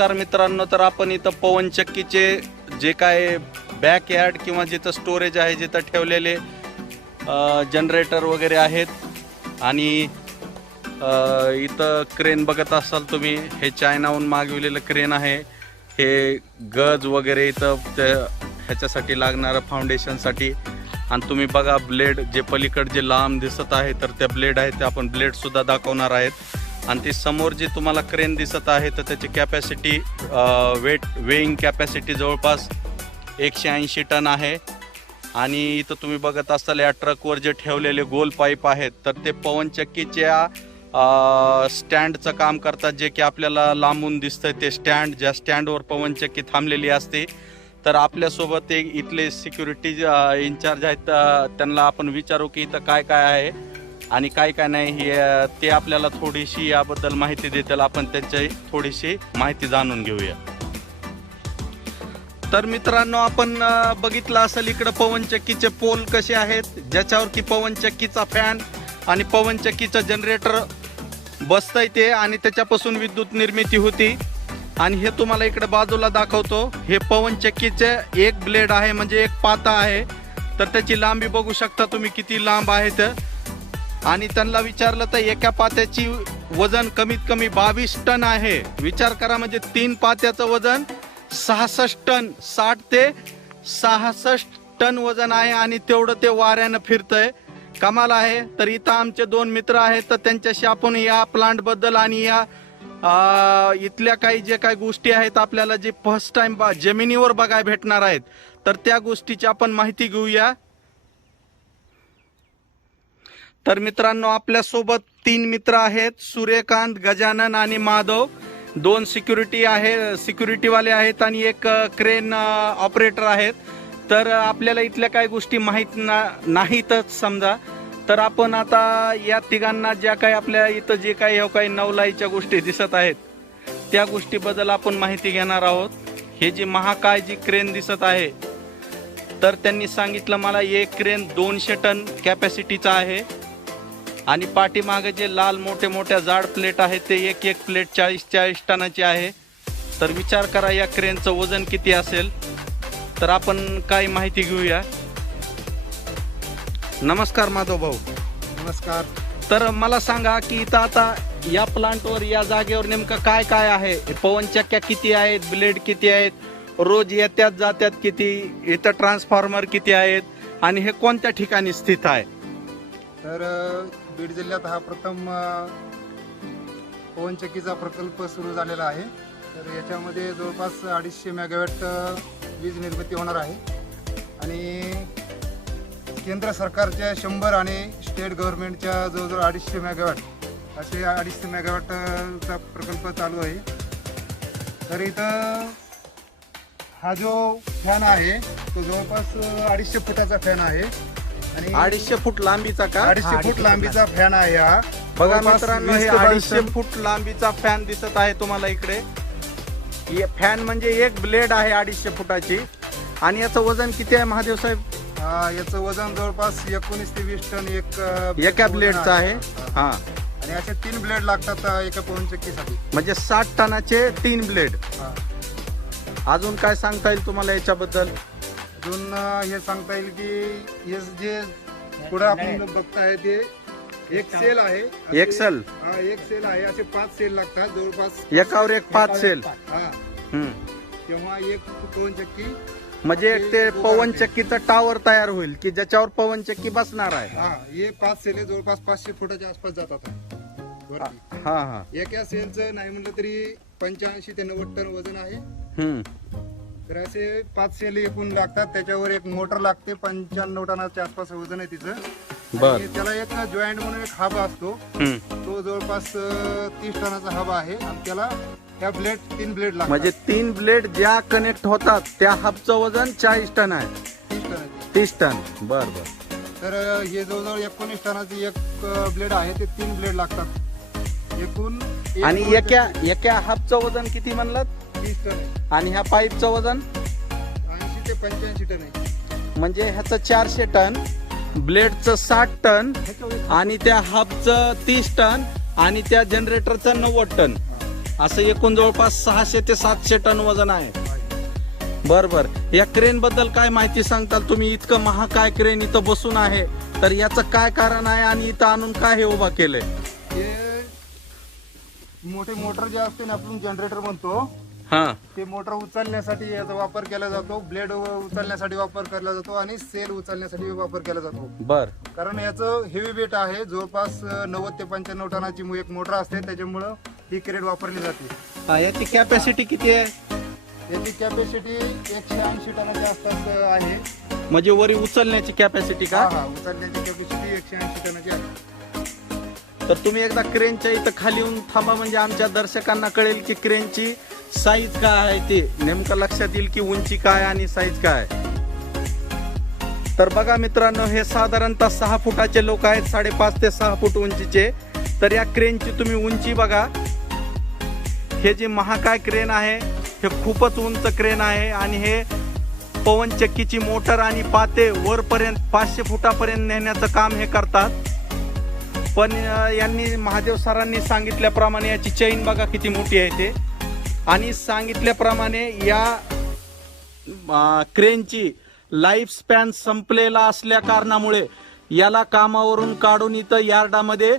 नमस्कार मित्रांनो तर आपण इथं पवनचक्कीचे जे काय बॅकयार्ड किंवा जिथं स्टोरेज आहे जिथं ठेवलेले जनरेटर वगैरे आहेत. आणि इथं क्रेन बघत असाल तुम्ही हे चायनाहून मागविलेलं क्रेन आहे. हे गज वगैरे इथं ह्याच्यासाठी लागणारं फाउंडेशनसाठी आणि तुम्ही बघा ब्लेड जे पलीकड जे लांब दिसत आहे तर त्या ब्लेड आहेत ते आपण ब्लेडसुद्धा दाखवणार आहेत. आणि ती समोर जी तुम्हाला क्रेन दिसत आहे तर त्याची कॅपॅसिटी वेट वेईंग कॅपॅसिटी जवळपास एकशे ऐंशी टन आहे. आणि इथं तुम्ही बघत असाल या ट्रकवर जे ठेवलेले गोल पाईप आहेत तर ते पवनचक्कीच्या स्टँडचं काम करतात. जे की आपल्याला लांबून दिसतं ते स्टँड ज्या स्टँडवर पवनचक्की थांबलेली असते. तर आपल्यासोबत एक इथले सिक्युरिटी इन्चार्ज आहेत त्यांना आपण विचारू की इथं काय काय आहे. आणि काय काय नाही हे ते आपल्याला थोडीशी याबद्दल माहिती देतील. आपण त्यांची थोडीशी माहिती जाणून घेऊया. तर मित्रांनो आपण बघितलं असेल इकडं पवनचक्कीचे पोल कसे आहेत ज्याच्यावर की पवनचक्कीचा फॅन आणि पवनचक्कीचं जनरेटर बसतंय ते आणि त्याच्यापासून विद्युत निर्मिती होती. आणि हे तुम्हाला इकडे बाजूला दाखवतो. हे पवनचक्कीचे एक ब्लेड आहे म्हणजे एक पाता आहे. तर त्याची लांबी बघू शकता तुम्ही किती लांब आहे तर. आणि त्यांना विचारलं तर एका पात्याची वजन कमीत कमी बावीस टन आहे. विचार करा म्हणजे तीन पात्याचं वजन सहासष्ट टन साठ ते सहासष्ट टन वजन आहे आणि तेवढं ते वाऱ्यानं फिरतंय. कमाल आहे. तर इथं आमचे दोन मित्र आहेत तर त्यांच्याशी आपण या प्लांटबद्दल आणि या इथल्या काही जे काही गोष्टी आहेत आपल्याला जे फर्स्ट टाइम जमिनीवर बघायला भेटणार आहेत तर त्या गोष्टीची आपण माहिती घेऊया. तर मित्रांनो आपल्यासोबत तीन मित्र आहेत सूर्यकांत गजानन आणि माधव. दोन सिक्युरिटी आहे सिक्युरिटीवाले आहेत आणि एक क्रेन ऑपरेटर आहेत. तर आपल्याला इथल्या काही गोष्टी माहीत ना नाहीतच समजा. तर आपण आता या तिघांना ज्या काही आपल्या इथं जे काही हो काही नवलाईच्या गोष्टी दिसत आहेत त्या गोष्टीबद्दल आपण माहिती घेणार आहोत. हे जी महाकाय जी क्रेन दिसत आहे तर त्यांनी सांगितलं मला एक क्रेन दोनशे टन कॅपॅसिटीचा आहे. आणि पाठीमागे जे लाल मोठे मोठ्या जाड प्लेट आहेत ते एक एक प्लेट चाळीस चाळीस टनाची आहे. तर विचार करा या क्रेनचं वजन किती असेल? तर आपण काही माहिती घेऊया. नमस्कार माधव भाऊ. नमस्कार. तर मला सांगा की इथं आता या प्लांटवर या जागेवर नेमकं काय काय आहे? पवनचक्क्या किती आहेत? ब्लेड किती आहेत? रोज येत्यात जात्यात किती? इथं ट्रान्सफॉर्मर किती आहेत? आणि हे कोणत्या ठिकाणी स्थित आहे? तर बीड जिल्ह्यात हा प्रथम पवनचक्कीचा प्रकल्प सुरू झालेला आहे. तर याच्यामध्ये जवळपास अडीचशे मेगावॅट वीज निर्मिती होणार आहे. आणि केंद्र सरकारच्या शंभर आणि स्टेट गव्हर्नमेंटच्या जवळजवळ अडीचशे मेगावॅट असे अडीचशे मेगावॅटचा प्रकल्प चालू आहे. तर इथं हा जो फॅन आहे तो जवळपास अडीचशे फुटाचा फॅन आहे. आणि अडीचशे फूट लांबीचा का? अडीचशे फूट लांबीचा फॅन आहे हा. बघा जवळपास मित्रांनो वीस हे ते बावीस अडीचशे टन. फूट लांबीचा फॅन दिसत आहे तुम्हाला इकडे. फॅन म्हणजे एक ब्लेड आहे अडीचशे फुटाची. आणि याचं वजन किती आहे महादेव साहेब? हा, याचं वजन जवळपास एकोणीस ते वीस टन एक अ, एका वजन ब्लेडचं आहे? हा. हा आणि असे तीन ब्लेड लागतात अ, एका पवनचक्कीसाठी म्हणजे साठ टनाचे तीन ब्लेड हा. अजून काय सांगता येईल तुम्हाला याच्याबद्दल? अजून हे सांगता येईल की हे जे पुढे आपण बघताय ते एक सेल आहे. एक सेल? हा एक सेल आहे. असे पाच सेल लागतात जवळपास एकावर एक पाच सेल हा. तेव्हा एक पवनचक्की म्हणजे एक ते पवनचक्कीचं टावर तयार होईल की ज्याच्यावर पवनचक्की बसणार आहे. हा हे पाच सेल जवळपास पाचशे फुटाच्या आसपास जातात वरती. हा हा. एका सेलचं नाही म्हणलं तरी पंच्याऐंशी ते नव्वद टन वजन आहे. हम्म. तर असे पाच सेल एकूण लागतात. त्याच्यावर एक मोटर लागते. पंच्याण्णव टनाच्या आसपास वजन आहे तिचं. आणि त्याला एक जॉईंट म्हणून एक हब असतो. तो जवळपास तीस टनाचा हब आहे. आणि त्याला त्या ब्लेड तीन ब्लेड लागतात. म्हणजे तीन ब्लेड ज्या कनेक्ट होतात त्या हबचं वजन चाळीस टन आहे. तीस टनाचे. तीस टन. बर बर. तर हे जवळजवळ एकोणीस टनाची एक ब्लेड आहे. ते तीन ब्लेड लागतात. एकूण एक आणि एका एका हबचं वजन किती म्हणलं टन. आहे आणि ह्या पाईपचं वजन? ऐंशी ते पंच्याऐंशी टन आहे. म्हणजे ह्याचं चारशे टन ब्लेडचं साठ टन आणि त्या हबचं तीस टन आणि त्या जनरेटरचं नव्वद टन. असं एकूण जवळपास सहाशे ते सातशे टन वजन आहे. बर बर. या क्रेन बद्दल काय माहिती सांगताल तुम्ही? इतकं महाकाय क्रेन इथं बसून आहे. तर याचं काय कारण आहे आणि इथं आणून काय हे उभा केलंय? हे मोठे मोटर जे असते ना आपण जनरेटर म्हणतो हा. ते मोटर उचलण्यासाठी याचा वापर केला जातो ब्लेड उचलण्यासाठी वापर केला जातो आणि सेल उचलण्यासाठी वापर केला जातो. बर. कारण याचं हेवी वेट आहे जवळपास नव्वद ते पंच्याण्णव टनाची मो- एक मोटर असते त्याच्यामुळं ही क्रेड वापरली जाते. हा, याची कॅपॅसिटी किती आहे? याची कॅपॅसिटी एकशे ऐंशी टनाच्या आसपास आहे. म्हणजे वरी उचलण्याची कॅपॅसिटी का? हा उचलण्याची कॅपॅसिटी एकशे ऐंशी टनाची आहे. तर तुम्ही एकदा क्रेनच्या इथं खाली येऊन थांबा म्हणजे आमच्या दर्शकांना कळेल की क्रेनची साईज काय आहे ते? नेमकं लक्षात येईल की उंची काय आणि साईज काय. तर बघा मित्रांनो हे साधारणतः सहा फुटाचे लोक आहेत साडेपाच ते सहा फूट उंचीचे. तर या क्रेनची तुम्ही उंची बघा. हे जे महाकाय क्रेन आहे हे खूपच उंच क्रेन आहे आणि हे पवन चक्कीची मोटर आणि पाते वरपर्यंत पाचशे फुटापर्यंत नेण्याचं काम हे करतात. पण यांनी महादेव सरांनी सांगितल्याप्रमाणे याची चैन बघा किती मोठी आहे ते. आणि सांगितल्याप्रमाणे या क्रेनची लाईफ स्पॅन संपलेला असल्या कारणामुळे याला कामावरून काढून इथं यार्डामध्ये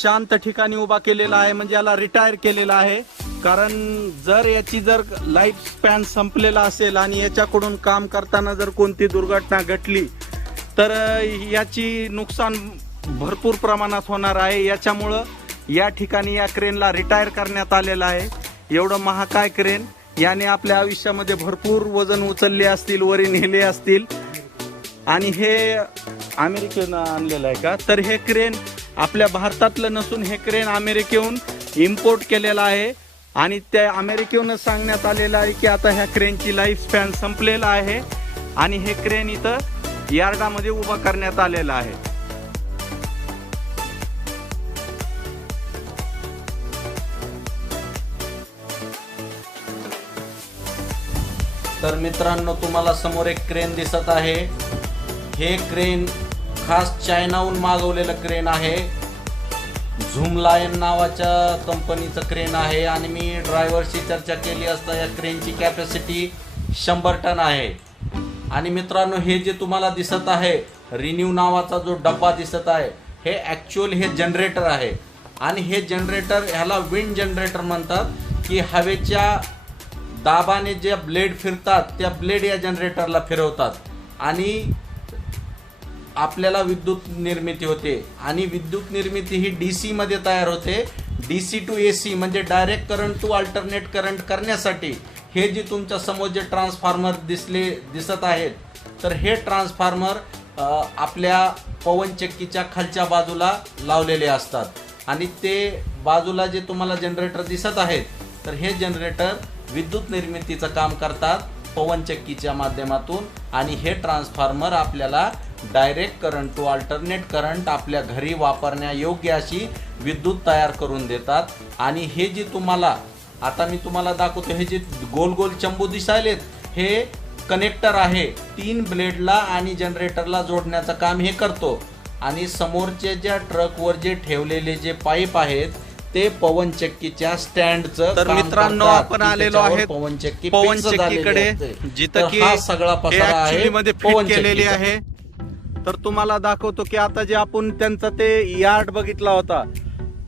शांत ठिकाणी उभा केलेला आहे म्हणजे याला रिटायर केलेला आहे. कारण जर याची जर लाईफ स्पॅन संपलेला असेल आणि याच्याकडून काम करताना जर कोणती दुर्घटना घडली तर याची नुकसान भरपूर प्रमाणात होणार आहे. याच्यामुळं या ठिकाणी या क्रेनला रिटायर करण्यात आलेलं आहे. एवढं महाकाय क्रेन? याने आपल्या आयुष्यामध्ये भरपूर वजन उचलले असतील वरी नेले असतील. आणि हे अमेरिकेनं आणलेलं आहे का? तर हे क्रेन आपल्या भारतातलं नसून हे क्रेन अमेरिकेहून इम्पोर्ट केलेलं आहे. आणि त्या अमेरिकेहून सांगण्यात आलेलं आहे की आता ह्या क्रेनची लाईफ स्पॅन संपलेला आहे. आणि हे क्रेन इथं यार्डामध्ये उभा करण्यात आलेलं आहे. तर मित्रांनो तुम्हाला समोर एक क्रेन दिसत आहे. हे क्रेन खास चायनाहून मागवलेलं क्रेन आहे. झूम लायन नावाच्या कंपनीचं क्रेन आहे आणि मी ड्रायव्हरशी चर्चा केली असता या क्रेनची कॅपॅसिटी शंभर टन आहे. आणि मित्रांनो हे जे तुम्हाला दिसत आहे रिन्यू नावाचा जो डब्बा दिसत आहे हे ॲक्च्युअल हे जनरेटर आहे. आणि हे जनरेटर ह्याला विंड जनरेटर म्हणतात की हवेच्या दाबाने ज्या ब्लेड फिरतात त्या ब्लेड या जनरेटरला फिरवतात. आणि आपल्याला विद्युत निर्मिती होते. आणि विद्युत निर्मिती ही डी सीमध्ये तयार होते. D C to A C म्हणजे direct current to alternate current करण्यासाठी हे जे तुमच्यासमोर जे ट्रान्सफॉर्मर दिसले दिसत आहेत तर हे ट्रान्सफॉर्मर आपल्या पवनचक्कीच्या खालच्या बाजूला लावलेले असतात. आणि ते बाजूला जे तुम्हाला जनरेटर दिसत आहेत तर हे जनरेटर विद्युत निर्मितीचं काम करतात पवनचक्कीच्या माध्यमातून आणि हे ट्रान्सफॉर्मर आपल्याला direct current to alternate current आपल्या घरी वापरण्यायोग्य अशी विद्युत तयार करून देतात. आणि हे जे तुम्हाला आता मी तुम्हाला दाखवतो हे जे गोल गोल चंबू दिसायलेत हे कनेक्टर आहे. तीन ब्लेडला आणि जनरेटरला जोडण्याचं काम हे करतो. आणि समोरचे ज्या ट्रकवर जे ठेवलेले जे पाईप आहेत ते पवनचक्कीच्या स्टँडचं तर मित्रांनो, आपण आलेलो पवनचक्की पवन fix झालेली चक्कीकडे असते. जिथं की सगळा पसारा आहे मध्ये केलेली. आहे. तर तुम्हाला दाखवतो की आता जे आपण त्यांचा ते यार्ड बघितला होता.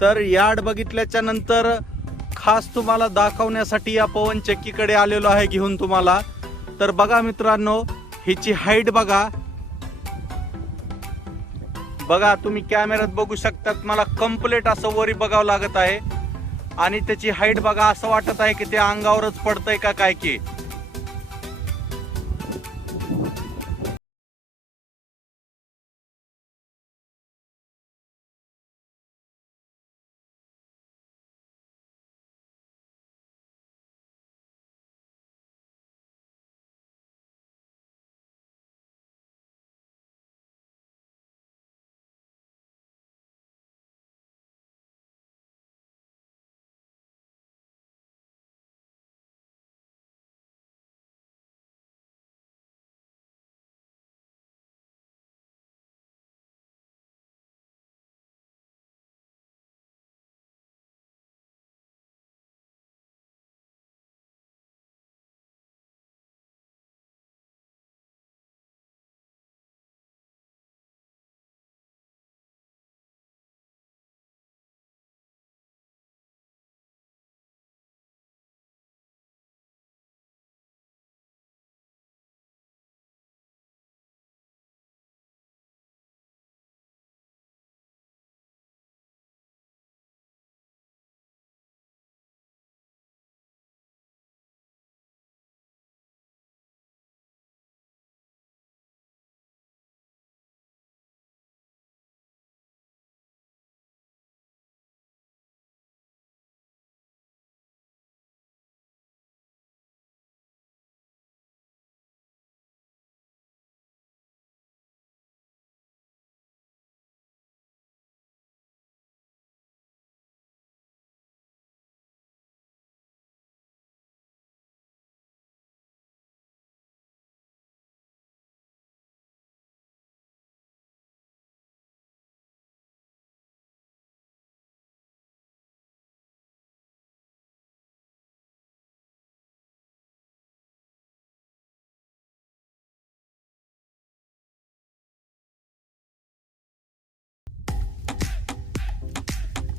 तर यार्ड बघितल्याच्या नंतर खास तुम्हाला दाखवण्यासाठी या पवन चक्कीकडे आलेलो आहे घेऊन तुम्हाला. तर बघा मित्रांनो हिची हाईट बघा. बघा तुम्ही कॅमेऱ्यात बघू शकतात मला कंप्लीट असं वरी बघावं लागत आहे. आणि त्याची हाईट बघा असं वाटत आहे की ते अंगावरच पडतंय का काय की.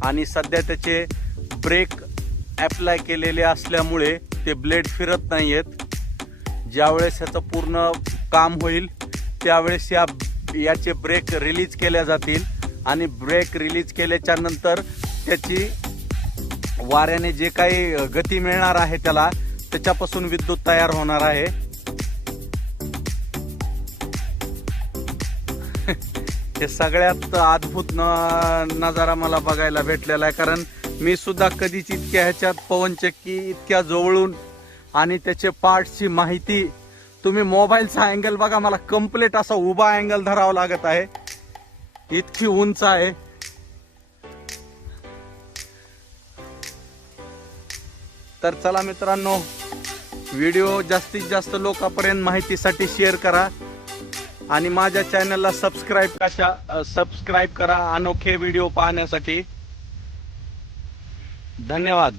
आणि सध्या त्याचे ब्रेक ॲप्लाय केलेले असल्यामुळे ते ब्लेड फिरत नाही आहेत ज्यावेळेस ह्याचं पूर्ण काम होईल त्यावेळेस या याचे ब्रेक रिलीज केल्या जातील. आणि ब्रेक रिलीज केल्याच्यानंतर त्याची वाऱ्याने जे काही गती मिळणार आहे त्याला त्याच्यापासून विद्युत तयार होणार आहे. हे सगळ्यात अद्भुत न नजारा मला बघायला भेटलेला आहे. कारण मी सुद्धा कधीच इतक्या ह्याच्यात पवनचक्की इतक्या जवळून आणि त्याचे पार्टची माहिती तुम्ही मोबाईलचा अँगल बघा मला कंप्लीट असा उभा अँगल धरावा लागत आहे. इतकी उंच आहे. तर चला मित्रांनो व्हिडिओ जास्तीत जास्त लोकांपर्यंत माहितीसाठी शेअर करा. आणि माझ्या चॅनलला सबस्क्राईब कशा सबस्क्राईब करा अनोखे व्हिडिओ पाहण्यासाठी. धन्यवाद.